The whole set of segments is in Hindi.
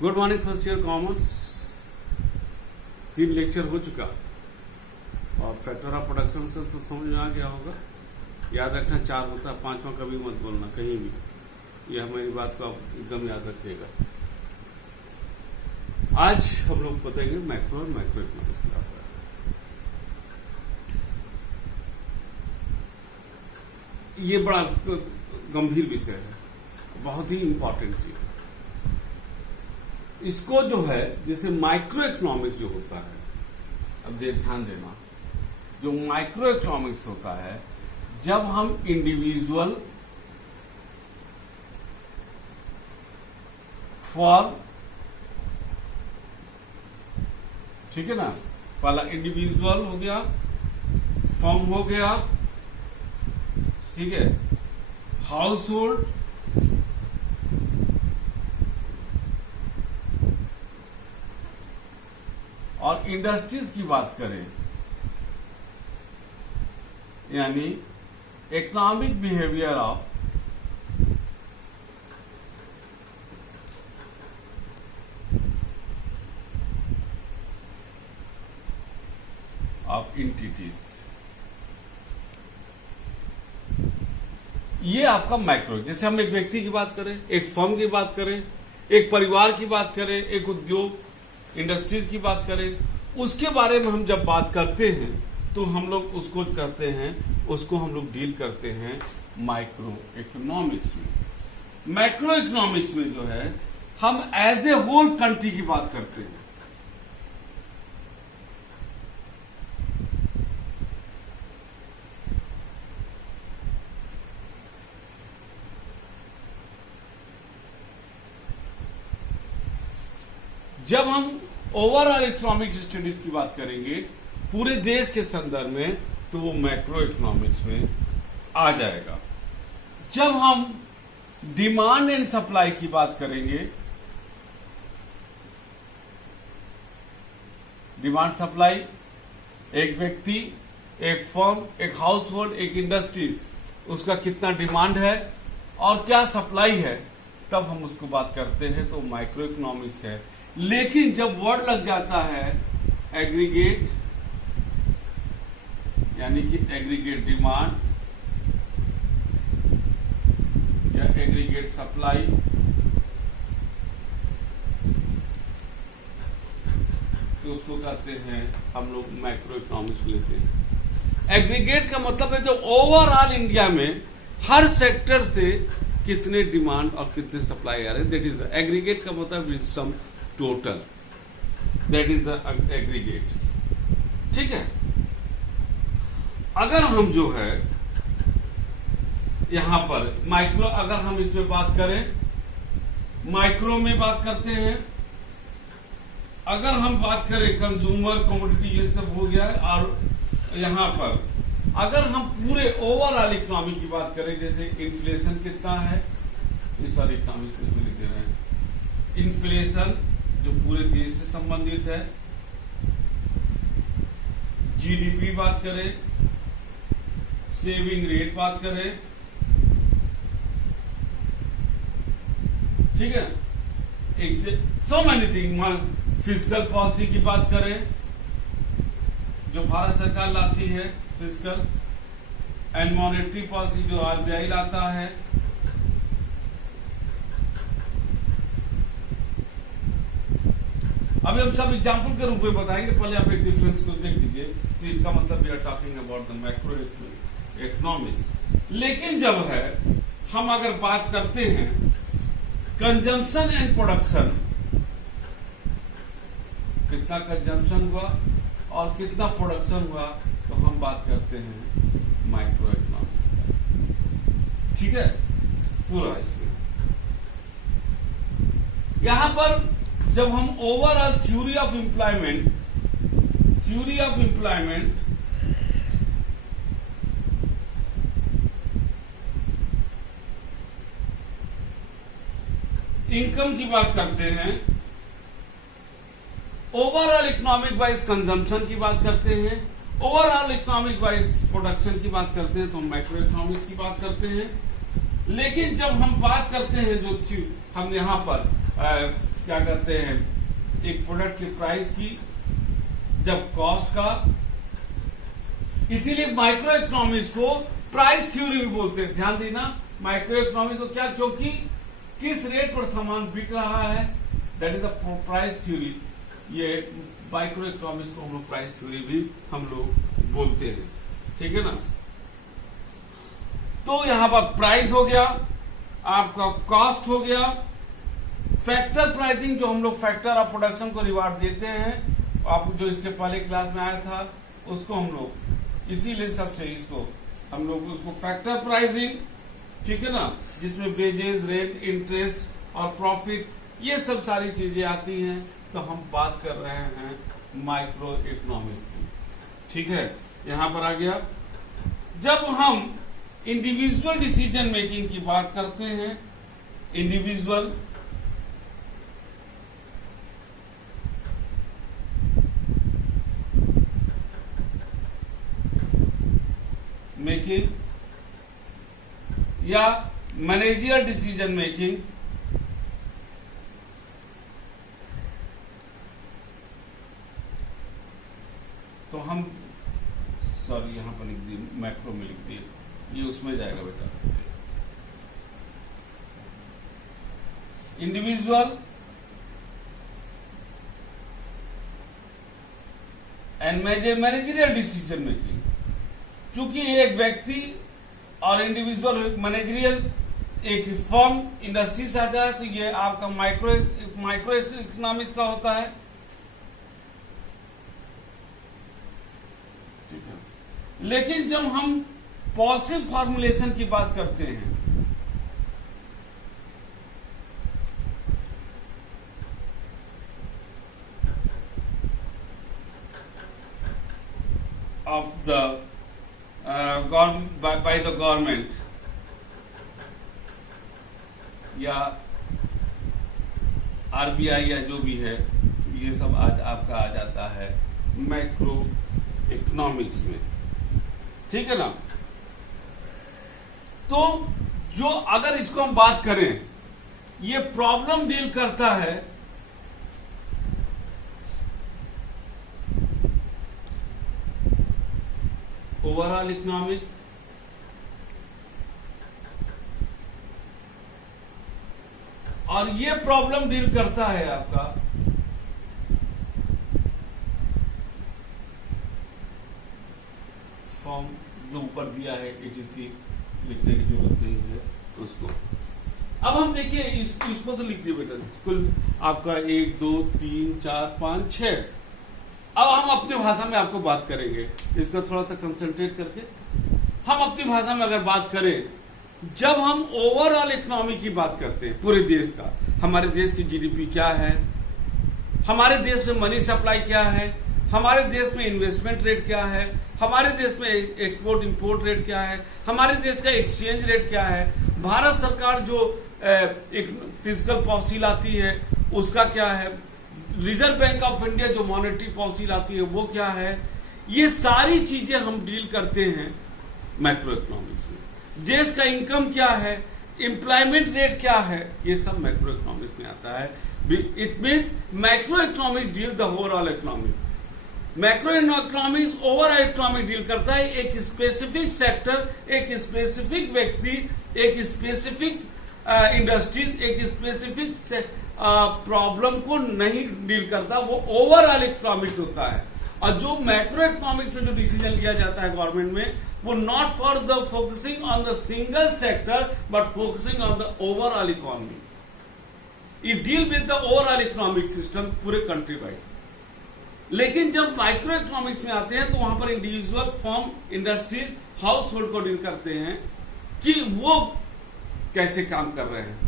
Good morning first year commerce. 3 lecture हो चुका और फैक्टर ऑफ प्रोडक्शन से तो समझ में आ गया होगा। याद रखना 4 होता है, 5वां कभी मत बोलना कहीं भी। यह मेरी बात को आप एकदम याद रखिएगा। आज हम लोग बताएंगे मैक्रो और माइक्रो इकोनॉमिक्स क्या होता है। ये बड़ा गंभीर विषय है, बहुत ही इंपॉर्टेंट चीज। इसको जो है जैसे माइक्रो इकोनॉमिक्स जो होता है, अब ये ध्यान देना, जो माइक्रो इकोनॉमिक्स होता है जब हम इंडिविजुअल फॉर, ठीक है ना, पहला इंडिविजुअल हो गया, फर्म हो गया, ठीक है, हाउस होल्ड, और इंडस्ट्रीज की बात करें यानी इकोनॉमिक बिहेवियर ऑफ एंटिटीज, ये आपका माइक्रो। जैसे हम एक व्यक्ति की बात करें, एक फर्म की बात करें, एक परिवार की बात करें, एक उद्योग इंडस्ट्रीज की बात करें, उसके बारे में हम जब बात करते हैं तो हम लोग उसको करते हैं, उसको हम लोग डील करते हैं माइक्रो इकोनॉमिक्स में। मैक्रो इकोनॉमिक्स में जो है हम एज ए होल कंट्री की बात करते हैं। जब हम ओवरऑल इकोनॉमिक स्टडीज की बात करेंगे पूरे देश के संदर्भ में तो वो मैक्रो इकोनॉमिक्स में आ जाएगा। जब हम डिमांड एंड सप्लाई की बात करेंगे, डिमांड सप्लाई, एक व्यक्ति, एक फर्म, एक हाउस होल्ड, एक इंडस्ट्री, उसका कितना डिमांड है और क्या सप्लाई है, तब हम उसको बात करते हैं तो माइक्रो इकोनॉमिक्स है। लेकिन जब वर्ड लग जाता है एग्रीगेट, यानी कि एग्रीगेट डिमांड या एग्रीगेट सप्लाई, तो उसको कहते हैं हम लोग माइक्रो इकोनॉमिक्स लेते हैं। एग्रीगेट का मतलब है जो ओवरऑल इंडिया में हर सेक्टर से कितने डिमांड और कितने सप्लाई आ रहे हैं, दैट इज द एग्रीगेट का मतलब sum total, that is the aggregate. ठीक है। अगर हम जो है यहां पर माइक्रो, अगर हम इसमें बात करें, माइक्रो में बात करते हैं, अगर हम बात करें कंज्यूमर कमोडिटी ये सब हो गया है, और यहां पर अगर हम पूरे ओवरऑल इकोनॉमी की बात करें, जैसे इन्फ्लेशन कितना है, ये सारी इकोनॉमिक में लिख दे रहे हैं। इन्फ्लेशन जो पूरे देश से संबंधित है, जीडीपी बात करें, सेविंग रेट बात करें, ठीक है, एक से so many thing, physical policy की बात करें जो भारत सरकार लाती है, फिजिकल एंड मॉनेटरी पॉलिसी जो आरबीआई लाता है, अभी हम सब एग्जाम्पल के रूप में बताएंगे। पहले आप एक डिफरेंस को देख लीजिए, तो इसका मतलब we are talking about the macro economics. लेकिन जब है हम अगर बात करते हैं कंजम्पशन एंड प्रोडक्शन, कितना कंजम्पशन हुआ और कितना प्रोडक्शन हुआ, तो हम बात करते हैं माइक्रो इकोनॉमिक्स का। ठीक है, पूरा इसमें यहां पर जब हम overall theory of employment income की बात करते हैं, ओवरऑल इकोनॉमिक वाइज कंजम्पशन की बात करते हैं, ओवरऑल इकोनॉमिक वाइज प्रोडक्शन की बात करते हैं, तो माइक्रो इकोनॉमिक्स की बात करते हैं। लेकिन जब हम बात करते हैं जो हम यहां पर क्या करते हैं, एक प्रोडक्ट की प्राइस की, जब कॉस्ट का, इसीलिए माइक्रो इकोनॉमिक्स को प्राइस थ्योरी भी बोलते हैं। ध्यान देना, माइक्रो इकोनॉमिक्स को क्या, क्योंकि किस रेट पर सामान बिक रहा है, that is the price theory. ये माइक्रो इकोनॉमिक्स को हम लोग प्राइस थ्योरी भी हम लोग बोलते हैं, ठीक है ना। तो यहां पर प्राइस हो गया, आपका कॉस्ट हो गया, फैक्टर प्राइसिंग, जो हम लोग फैक्टर ऑफ प्रोडक्शन को रिवार्ड देते हैं, आप जो इसके पहले क्लास में आया था उसको हम लोग, इसीलिए सबसे इसको हम लोग उसको फैक्टर प्राइसिंग, ठीक है ना, जिसमें वेजेस, रेंट, इंटरेस्ट और प्रॉफिट, ये सब सारी चीजें आती हैं। तो हम बात कर रहे हैं माइक्रो इकोनॉमिक्स की, ठीक है। यहां पर आ गया, जब हम इंडिविजुअल डिसीजन मेकिंग की बात करते हैं, इंडिविजुअल मेकिंग या मैनेजरियल डिसीजन मेकिंग, तो हम, सॉरी यहां पर लिख दिए, मैक्रो में लिख दिए, ये उसमें जाएगा बेटा। Individual and managerial decision making, चूंकि एक व्यक्ति और इंडिविजुअल मैनेजरियल एक फर्म इंडस्ट्री से आता है, तो ये आपका माइक्रो इकोनॉमिक्स का होता है, ठीक है। लेकिन जब हम पॉलिसी फॉर्मुलेशन की बात करते हैं, of the by the government या आरबीआई या जो भी है, ये सब आज आपका आ जाता है मैक्रो इकोनॉमिक्स में, ठीक है ना। तो जो अगर इसको हम बात करें, ये प्रॉब्लम डील करता है ओवरऑल इकोनॉमिक, और ये प्रॉब्लम डील करता है आपका फॉर्म जो ऊपर दिया है, एटीसी लिखने की जरूरत नहीं है उसको। अब हम देखिए इसको तो लिख दिए बेटा, कुल आपका 1 2 3 4 5 6। अब हम अपनी भाषा में आपको बात करेंगे, इसको थोड़ा सा कंसंट्रेट करके हम अपनी भाषा में अगर बात करें, जब हम ओवरऑल इकोनॉमी की बात करते हैं पूरे देश का, हमारे देश की जीडीपी क्या है, हमारे देश में मनी सप्लाई क्या है, हमारे देश में इन्वेस्टमेंट रेट क्या है, हमारे देश में एक्सपोर्ट इंपोर्ट रेट क्या है, हमारे देश का एक्सचेंज रेट क्या है, भारत सरकार जो एक फिजिकल पॉलिसी लाती है उसका क्या है, रिजर्व बैंक ऑफ इंडिया जो मॉनेटरी पॉलिसी लाती है वो क्या है, ये सारी चीजें हम डील करते हैं मैक्रो इकोनॉमिक्स में। देश का इनकम क्या है, एम्प्लॉयमेंट रेट क्या है, ये सब मैक्रो इकोनॉमिक्स में आता है। It means macro economics deal the overall economic. Macro economics overall economic deal करता है एक स्पेसिफिक सेक्टर, एक स्पेसिफिक व्यक्ति, एक स्पेसिफिक इंडस्ट्री, एक स्पेसिफिक प्रॉब्लम को नहीं डील करता, वो ओवरऑल इकोनॉमिक्स होता है। और जो मैक्रो इकोनॉमिक्स में जो डिसीजन लिया जाता है गवर्नमेंट में, वो not for the focusing on the single sector but focusing on the overall economy. It deal with the overall economic system पूरे कंट्री वाइड। लेकिन जब माइक्रो इकोनॉमिक्स में आते हैं तो वहां पर individual, firm, industries, house hold को डील करते हैं कि वो कैसे काम कर रहे हैं।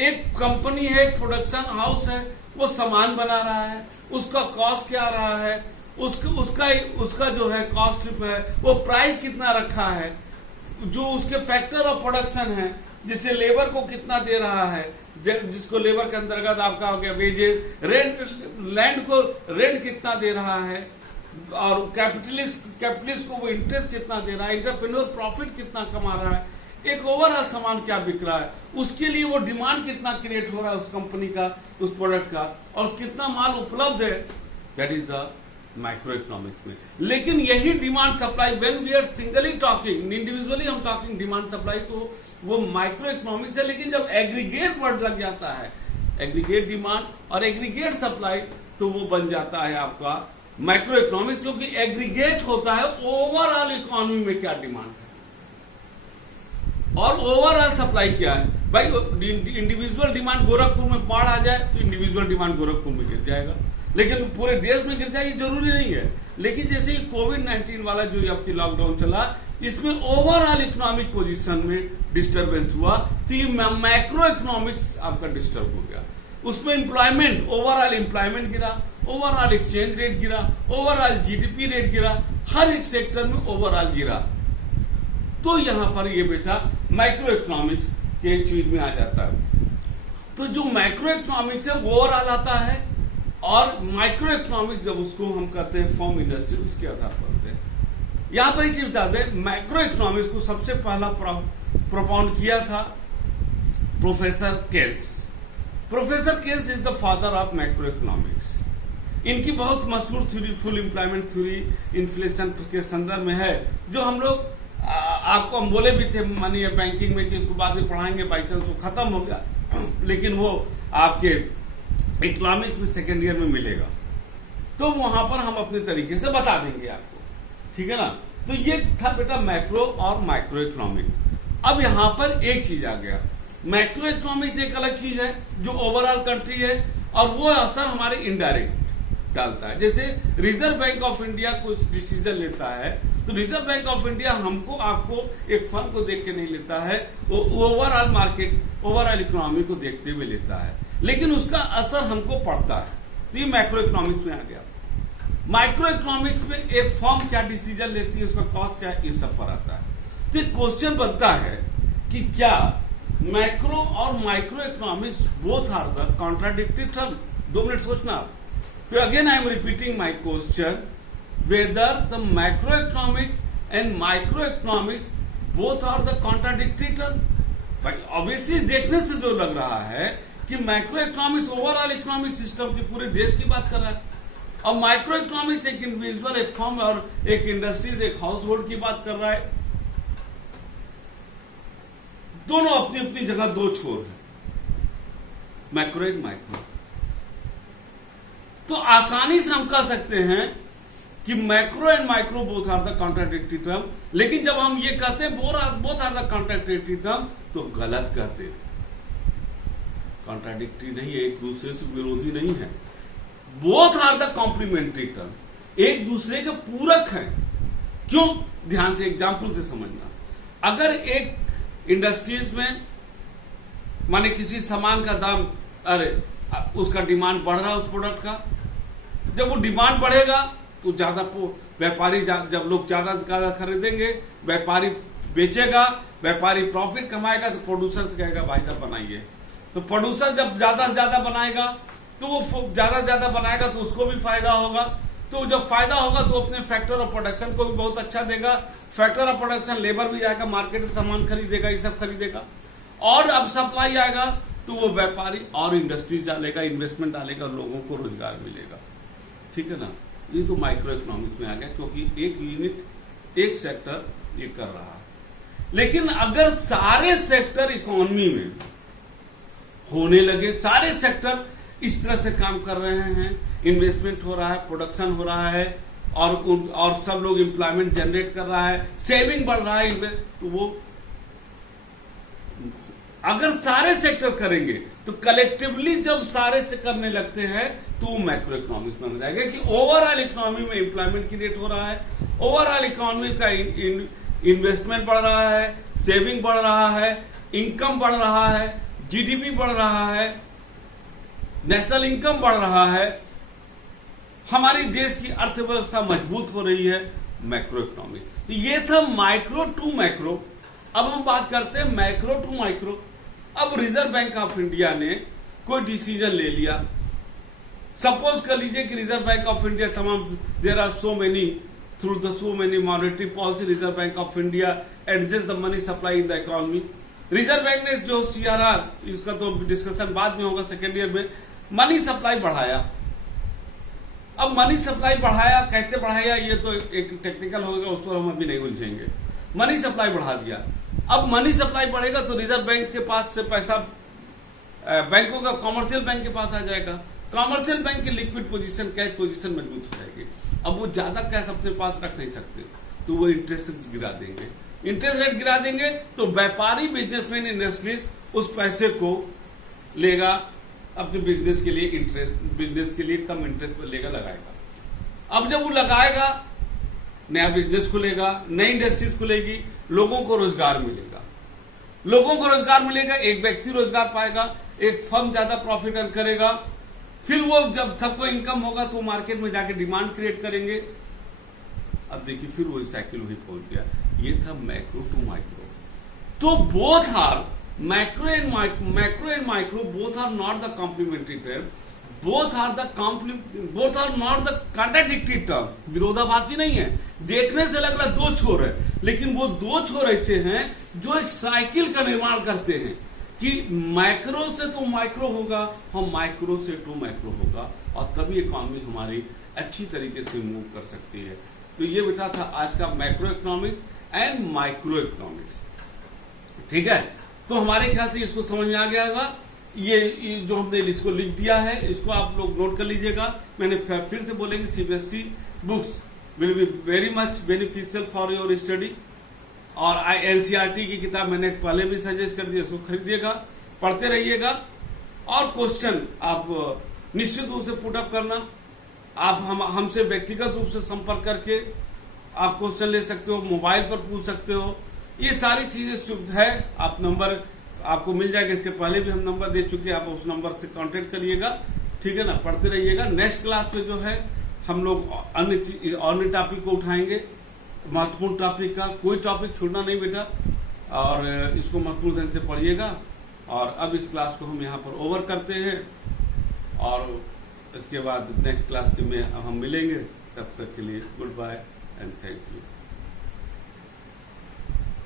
एक कंपनी है, एक प्रोडक्शन हाउस है, वो सामान बना रहा है, उसका कॉस्ट क्या रहा है, उसका जो है कॉस्ट है, वो प्राइस कितना रखा है, जो उसके फैक्टर ऑफ प्रोडक्शन है, जिससे लेबर को कितना दे रहा है, जिसको लेबर के अंतर्गत आपका हो गया वेजेस, रेंट, लैंड को रेंट कितना दे रहा है, और कैपिटलिस्ट को वो इंटरेस्ट कितना दे रहा है, एंटरप्रेन्योर प्रॉफिट कितना कमा रहा है, एक ओवरऑल सामान क्या बिक रहा है, उसके लिए वो डिमांड कितना क्रिएट हो रहा है उस कंपनी का, उस प्रोडक्ट का, और कितना माल उपलब्ध है, that is the micro economics में। लेकिन यही demand supply, when we are singly talking, individually हम टॉकिंग डिमांड सप्लाई, तो वो माइक्रो इकोनॉमिक्स है। लेकिन जब एग्रीगेट वर्ड लग जाता है, एग्रीगेट डिमांड और एग्रीगेट सप्लाई, तो वो बन जाता है आपका माइक्रो इकोनॉमिक्स, क्योंकि एग्रीगेट होता है ओवरऑल इकोनॉमी में क्या डिमांड है और ओवरऑल सप्लाई क्या है। भाई इंडिविजुअल डिमांड गोरखपुर में बाढ़ आ जाए तो इंडिविजुअल डिमांड गोरखपुर में गिर जाएगा, लेकिन पूरे देश में गिर जाए ये जरूरी नहीं है। लेकिन जैसे कोविड-19 वाला जो आपकी लॉकडाउन चला, इसमें ओवरऑल इकोनॉमिक पोजीशन में डिस्टरबेंस हुआ, तो ये मैक्रो इकोनॉमिक्स आपका डिस्टर्ब हो गया। उसमें एम्प्लॉयमेंट, ओवरऑल एम्प्लॉयमेंट गिरा, ओवरऑल एक्सचेंज रेट गिरा, ओवरऑल जीडीपी रेट गिरा, हर एक सेक्टर में ओवरऑल गिरा। तो यहां पर ये बेटा माइक्रो इकोनॉमिक्स के एक चीज में आ जाता है। तो जो माइक्रो इकोनॉमिक्स है वो ओवरऑल आता है, और माइक्रो इकोनॉमिक्स जब उसको हम कहते हैं फॉर्म इंडस्ट्री, उसके आधार पर होते हैं। यहां पर एक चीज बता दें, माइक्रो इकोनॉमिक्स को सबसे पहला प्रोपाउंड किया था professor Keynes. Professor Keynes is the father of micro economics. इनकी बहुत मशहूर theory, full employment theory inflation के संदर्भ में है, जो हम लोग आपको हम बोले भी थे मानिए बैंकिंग में कि इसको बाद में पढ़ाएंगे, बाई चांस तो खत्म हो गया, लेकिन वो आपके इकोनॉमिक्स में सेकेंड ईयर में मिलेगा, तो वहां पर हम अपने तरीके से बता देंगे आपको, ठीक है ना। तो ये था बेटा मैक्रो और माइक्रो इकोनॉमिक्स। अब यहां पर एक चीज आ गया, मैक्रो इकोनॉमिक्स एक अलग चीज है जो ओवरऑल कंट्री है, और वो असर हमारे इनडायरेक्ट डालता है। जैसे रिजर्व बैंक ऑफ इंडिया कुछ डिसीजन लेता है, तो रिजर्व बैंक ऑफ इंडिया हमको आपको एक फर्म को देख के नहीं लेता है, वो ओवरऑल मार्केट, ओवरऑल इकोनॉमी को देखते हुए लेता है, लेकिन उसका असर हमको पड़ता है। तो ये मैक्रो इकोनॉमिक्स में आ गया। माइक्रो इकोनॉमिक्स में एक फर्म क्या डिसीजन लेती है, उसका कॉस्ट क्या है, इस सब पर आता है। तो क्वेश्चन बनता है कि क्या मैक्रो और micro economics both are the contradictory term. 2 minute सोचना आप। फिर again I am repeating my question, whether the macroeconomics and microeconomics both are the contradictory term। but obviously देखने से जो लग रहा है कि micro economics overall economic system के पूरे देश की बात कर रहा है, और माइक्रो इकोनॉमिक्स एक इंडिविजुअल, एक फर्म और एक इंडस्ट्रीज, एक हाउस होल्ड की बात कर रहा है। दोनों अपनी अपनी जगह दो छोर है, मैक्रो एंड माइक्रो। तो आसानी से हम कह सकते हैं कि macro and micro both are the contradictory term, लेकिन जब हम ये कहते हैं both are the contradictory term, तो गलत कहते हैं। कॉन्ट्राडिक्टरी नहीं है, एक दूसरे से विरोधी नहीं है। Both are the complementary term, एक दूसरे के पूरक हैं। क्यों? ध्यान से एग्जाम्पल से समझना। अगर एक इंडस्ट्रीज में माने किसी सामान का दाम, उसका डिमांड बढ़ रहा है उस प्रोडक्ट का, जब वो डिमांड बढ़ेगा तो ज्यादा व्यापारी, जब लोग ज्यादा से ज्यादा खरीदेंगे, व्यापारी बेचेगा, व्यापारी प्रॉफिट कमाएगा, तो प्रोड्यूसर से कहेगा भाई साहब बनाइए। तो प्रोड्यूसर जब ज्यादा से ज्यादा बनाएगा, तो वो ज्यादा से ज्यादा बनाएगा तो उसको भी फायदा होगा। तो जब फायदा होगा तो अपने फैक्टर ऑफ प्रोडक्शन को भी बहुत अच्छा देगा। फैक्टर ऑफ प्रोडक्शन, लेबर भी आएगा, मार्केट से सामान खरीदेगा, ये सब खरीदेगा। और अब सप्लाई आएगा तो वो व्यापारी और इंडस्ट्रीज डालेगा, इन्वेस्टमेंट डालेगा, लोगों को रोजगार मिलेगा। ठीक है ना। ये तो माइक्रो इकोनॉमिक्स में आ गया, क्योंकि एक यूनिट, एक सेक्टर ये कर रहा है। लेकिन अगर सारे सेक्टर इकोनॉमी में होने लगे, सारे सेक्टर इस तरह से काम कर रहे हैं, इन्वेस्टमेंट हो रहा है, प्रोडक्शन हो रहा है, और सब लोग एम्प्लॉयमेंट जनरेट कर रहा है, सेविंग बढ़ रहा है, तो वो अगर सारे सेक्टर करेंगे तो कलेक्टिवली जब सारे से करने लगते हैं तो मैक्रो इकोनॉमिक्स में हो जाएगा कि ओवरऑल इकोनॉमी में एम्प्लॉयमेंट क्रिएट हो रहा है, ओवरऑल इकोनॉमी का इन्वेस्टमेंट बढ़ रहा है, सेविंग बढ़ रहा है, इनकम बढ़ रहा है, जीडीपी बढ़ रहा है, नेशनल इनकम बढ़ रहा है, हमारी देश की अर्थव्यवस्था मजबूत हो रही है, मैक्रो इकोनॉमी। तो ये था माइक्रो टू मैक्रो। अब हम बात करते हैं मैक्रो टू माइक्रो। अब रिजर्व बैंक ऑफ इंडिया ने कोई डिसीजन ले लिया। सपोज कर लीजिए कि रिजर्व बैंक ऑफ इंडिया तमाम, there are so many, through the so many monetary policy, reserve bank of India adjust the money supply in the economy. Reserve bank ने जो CRR, इसका तो डिस्कशन बाद में होगा सेकेंड ईयर में, मनी सप्लाई बढ़ाया। अब मनी सप्लाई बढ़ाया, कैसे बढ़ाया ये तो एक टेक्निकल होगा, उस पर हम अभी नहीं उलझेंगे। मनी सप्लाई बढ़ा दिया। अब मनी सप्लाई बढ़ेगा तो रिजर्व बैंक के पास से पैसा बैंकों का कॉमर्शियल बैंक के पास आ जाएगा। कॉमर्शियल बैंक की लिक्विड पोजीशन, कैश पोजीशन मजबूत हो जाएगी। अब वो ज्यादा कैश अपने पास रख नहीं सकते, तो वो इंटरेस्ट रेट गिरा देंगे। इंटरेस्ट रेट गिरा देंगे तो व्यापारी, बिजनेसमैन, इंडस्ट्रीज उस पैसे को लेगा अपने बिजनेस के लिए, बिजनेस के लिए कम इंटरेस्ट पर लेगा, लगाएगा। अब जब वो लगाएगा, नया बिजनेस खुलेगा, नई इंडस्ट्रीज खुलेगी, लोगों को रोजगार मिलेगा। लोगों को रोजगार मिलेगा, एक व्यक्ति रोजगार पाएगा, एक फर्म ज्यादा प्रॉफिट अर्न करेगा। फिर वो जब सबको इनकम होगा तो मार्केट में जाके डिमांड क्रिएट करेंगे। अब देखिए फिर वही साइकिल वही पहुंच गया। ये था मैक्रो टू माइक्रो। तो both are macro and micro both are not the complementary term, both are not the contradictory term. विरोधाभासी नहीं है। देखने से लग रहा दो छोर है, लेकिन वो दो छोर ऐसे हैं जो एक साइकिल का निर्माण करते हैं कि माइक्रो से तो माइक्रो होगा, हम माइक्रो से टू माइक्रो होगा, और तभी इकोनॉमी हमारी अच्छी तरीके से मूव कर सकती है। तो ये बेटा था आज का macro economics and micro economics. ठीक है, तो हमारे ख्याल से इसको समझ में आ गया होगा। ये जो हमने इसको लिख दिया है, इसको आप लोग नोट कर लीजिएगा। मैंने फिर से बोलेंगे, CBSE books will be very much beneficial for your study. और NCERT की किताब मैंने पहले भी सजेस्ट कर दी, उसको खरीदिएगा, पढ़ते रहिएगा। और क्वेश्चन आप निश्चित रूप से पुटअप करना। आप हमसे व्यक्तिगत रूप से संपर्क करके आप क्वेश्चन ले सकते हो, मोबाइल पर पूछ सकते हो। ये सारी चीजें सुविधा है। आप नंबर आपको मिल जाएगा, इसके पहले भी हम नंबर दे चुके हैं, आप उस नंबर से कांटेक्ट करिएगा। ठीक है ना, पढ़ते रहिएगा। नेक्स्ट क्लास में जो है हम लोग अन्य टॉपिक को उठाएंगे, महत्वपूर्ण टॉपिक का। कोई टॉपिक छोड़ना नहीं बेटा, और इसको महत्वपूर्ण ढंग से पढ़िएगा। और अब इस क्लास को हम यहाँ पर ओवर करते हैं, और इसके बाद नेक्स्ट क्लास के में हम मिलेंगे। तब तक के लिए goodbye and thank you.